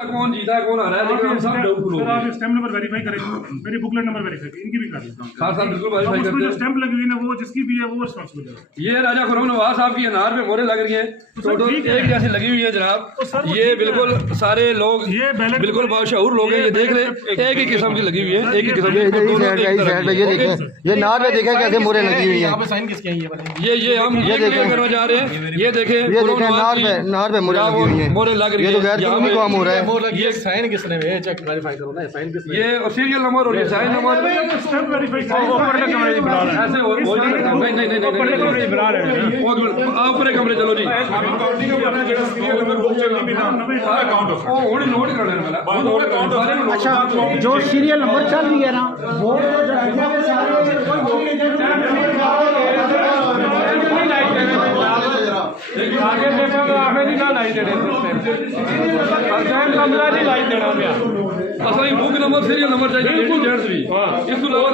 कौन जीता कौन आ रहा है, लेकिन हम सब डाउटफुल हो सर आप गए। स्टैम्प नंबर वेरीफाई करें, मेरी बुकलेट नंबर वेरीफाई करें, इनकी भी कर देता हूँ। साथ बिल्कुल वेरीफाई उसमें करते जो हैं। स्टैम्प लगी हुई है ना, वो जिसकी भी है वो रिस्पॉन्सिबल है। ये राजा खुर्रम नवाज साहब की अनार पे मोहरें लग रही हैं, टोटल एक जैसी लगी हुई है जनाब। ये बिल्कुल सारे लोग ये बैलेट बिल्कुल बाशऊर लोग हैं, ये देख रहे एक ही किस्म की लगी हुई है, एक ही किस्म की। ये देखें, ये नार में देखें कैसे मोहरें लगी हुई हैं। ये हम ये क्लियर करना चाह रहे हैं। ये देखें ये देखें नार पे मोहरें लगी हुई हैं। मोहरें लग रही ये तो गैर कानूनी काम हो रहा है। ये साइन किसने चेक वेरीफाई करो ना, साइन किसने? ये सीरियल नंबर और ये साइन नंबर स्टैम्प वेरीफाई करें। ऊपर के कमरे में बुला रहे हैं। ऐसे नहीं ऊपर के कमरे में बुला रहे हैं। ऊपर कमरे चलो जी। अच्छा जो सीरियल नंबर चल रही है ना वो आगे देखो तो आगे नहीं ना लाइट देने कमरा नहीं लाइट देना मैं असली बुक नंबर सीरियल नंबर चाहिए जेंट्स भी। इस तो अलावा